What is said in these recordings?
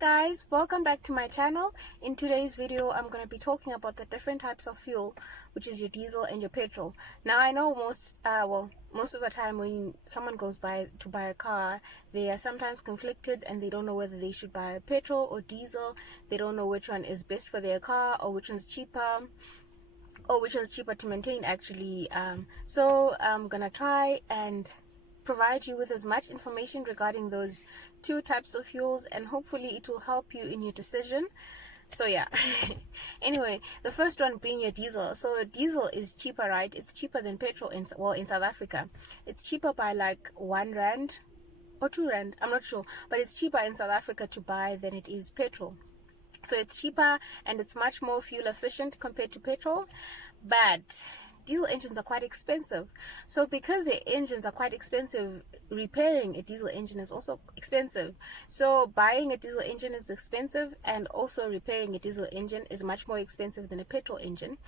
guys, welcome back to my channel. In today's video I'm going to be talking about the different types of fuel, which is your diesel and your petrol. Now I know most of the time when someone goes to buy a car, they are sometimes conflicted and they don't know whether they should buy petrol or diesel. They don't know which one is best for their car or which one's cheaper to maintain actually. So I'm gonna try and provide you with as much information regarding those two types of fuels, and hopefully it will help you in your decision. So yeah. Anyway, the first one being your diesel. So diesel is cheaper, right? It's cheaper than petrol in South Africa. It's cheaper by like 1 rand or 2 rand, I'm not sure, but it's cheaper in South Africa to buy than it is petrol. So it's cheaper and it's much more fuel efficient compared to petrol. But diesel engines are quite expensive. So because the engines are quite expensive, repairing a diesel engine is also expensive. So buying a diesel engine is expensive, and also repairing a diesel engine is much more expensive than a petrol engine.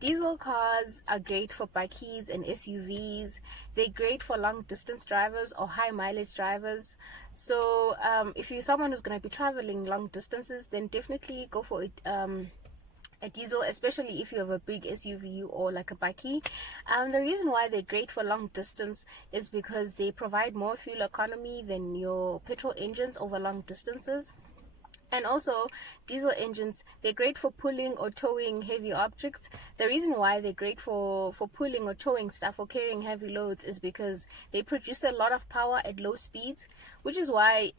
Diesel cars are great for bakkies and SUVs. They're great for long distance drivers or high mileage drivers. So if you're someone who's going to be traveling long distances, then definitely go for it. A diesel, especially if you have a big SUV or like a bakkie. The reason why they're great for long distance is because they provide more fuel economy than your petrol engines over long distances. And also, diesel engines, they're great for pulling or towing heavy objects. The reason why they're great for pulling or towing stuff or carrying heavy loads is because they produce a lot of power at low speeds, which is why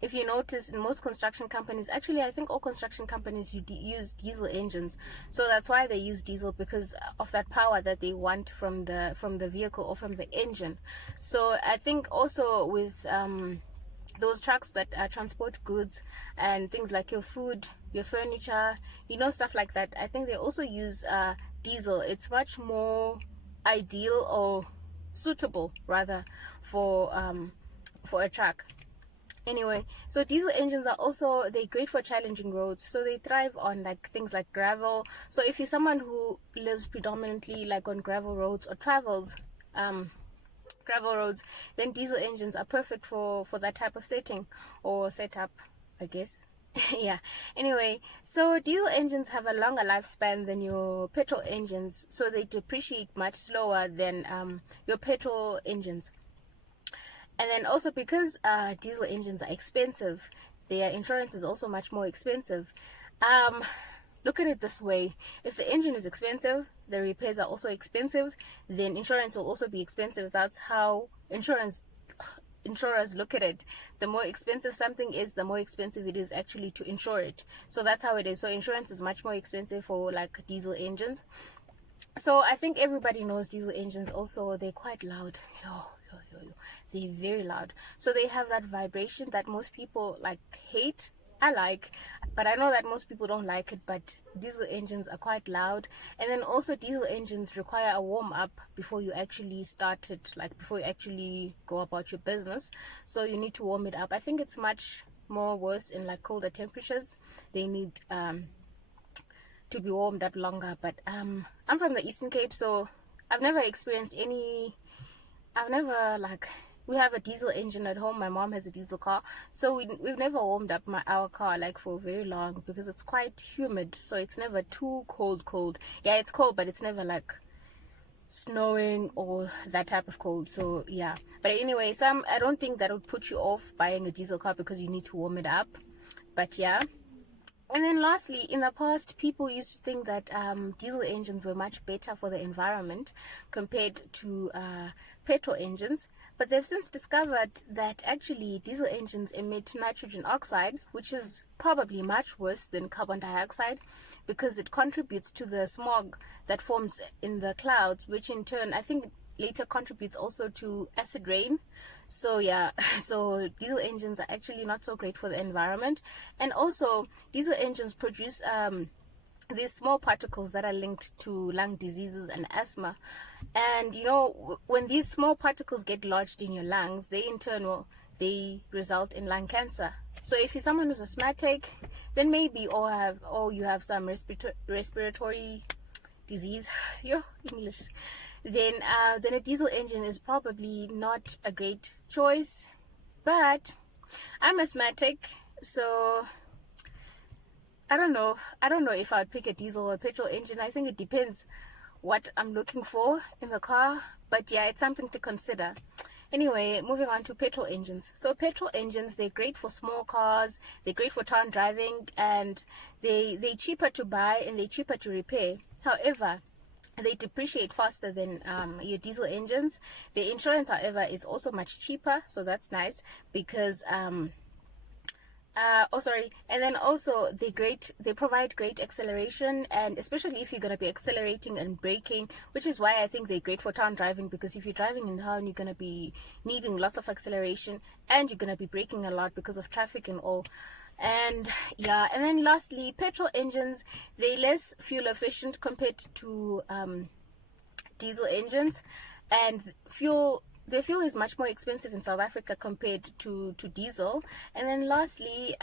if you notice, in most construction companies, actually I think all construction companies use diesel engines. So that's why they use diesel, because of that power that they want from the vehicle or from the engine. So I think also with those trucks that transport goods and things like your food, your furniture, stuff like that, I think they also use diesel. It's much more ideal or suitable rather for a truck. Anyway, so diesel engines are also, they're great for challenging roads. So they thrive on like things like gravel. So if you're someone who lives predominantly like on gravel roads or travels gravel roads, then diesel engines are perfect for that type of setting or setup, I guess. Yeah. Anyway, so diesel engines have a longer lifespan than your petrol engines, so they depreciate much slower than your petrol engines. And then also, because diesel engines are expensive, their insurance is also much more expensive. Look at it this way: if the engine is expensive, the repairs are also expensive, then insurance will also be expensive. That's how insurers look at it. The more expensive something is, the more expensive it is actually to insure it. So that's how it is. So insurance is much more expensive for like diesel engines. So I think everybody knows diesel engines also, they're quite loud. They're very loud. So they have that vibration that most people like hate. I like, but I know that most people don't like it. But diesel engines are quite loud. And then also diesel engines require a warm up before you actually start it, like before you actually go about your business. So you need to warm it up. I think it's much more worse in like colder temperatures. They need to be warmed up longer. But I'm from the Eastern Cape, so I've never experienced we have a diesel engine at home. My mom has a diesel car, so we've never warmed up our car like for very long, because it's quite humid, so it's never too cold. Yeah, it's cold, but it's never like snowing or that type of cold. So yeah, but anyway, I don't think that would put you off buying a diesel car because you need to warm it up. But yeah. And then lastly, in the past, people used to think that diesel engines were much better for the environment compared to petrol engines. But they've since discovered that actually diesel engines emit nitrogen oxide, which is probably much worse than carbon dioxide, because it contributes to the smog that forms in the clouds, which in turn, I think, later contributes also to acid rain. So yeah, so diesel engines are actually not so great for the environment. And also, diesel engines produce these small particles that are linked to lung diseases and asthma. And when these small particles get lodged in your lungs, they in turn they result in lung cancer. So if you're someone who's asthmatic, then maybe or you have some respiratory disease, English, then a diesel engine is probably not a great choice. But I'm asthmatic, So I don't know if I'd pick a diesel or a petrol engine. I think it depends what I'm looking for in the car, but yeah, it's something to consider. Anyway, moving on to petrol engines. So petrol engines, they're great for small cars, they're great for town driving, and they're cheaper to buy and they're cheaper to repair. However, they depreciate faster than your diesel engines. The insurance, however, is also much cheaper, so that's nice because and then also they provide great acceleration, and especially if you're going to be accelerating and braking, which is why I think they're great for town driving, because if you're driving in town, you're going to be needing lots of acceleration and you're going to be braking a lot because of traffic and all. And yeah, and then lastly, petrol engines, they're less fuel efficient compared to diesel engines, and the fuel is much more expensive in South Africa compared to diesel. And then lastly,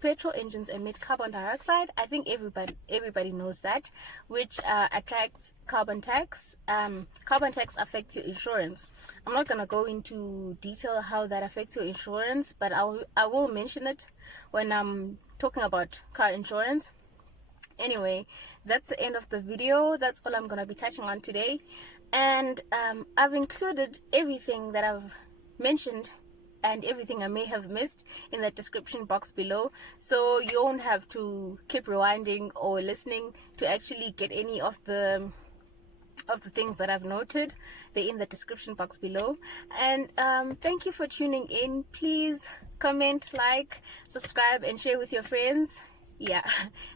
petrol engines emit carbon dioxide. I think everybody knows that, which attracts carbon tax. Carbon tax affects your insurance. I'm not gonna go into detail how that affects your insurance, but I will mention it when I'm talking about car insurance. Anyway, that's the end of the video. That's all I'm gonna be touching on today, and I've included everything that I've mentioned and everything I may have missed in the description box below, so you don't have to keep rewinding or listening to actually get any of the things that I've noted. They're in the description box below. And thank you for tuning in. Please comment, like, subscribe, and share with your friends. Yeah,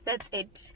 that's it.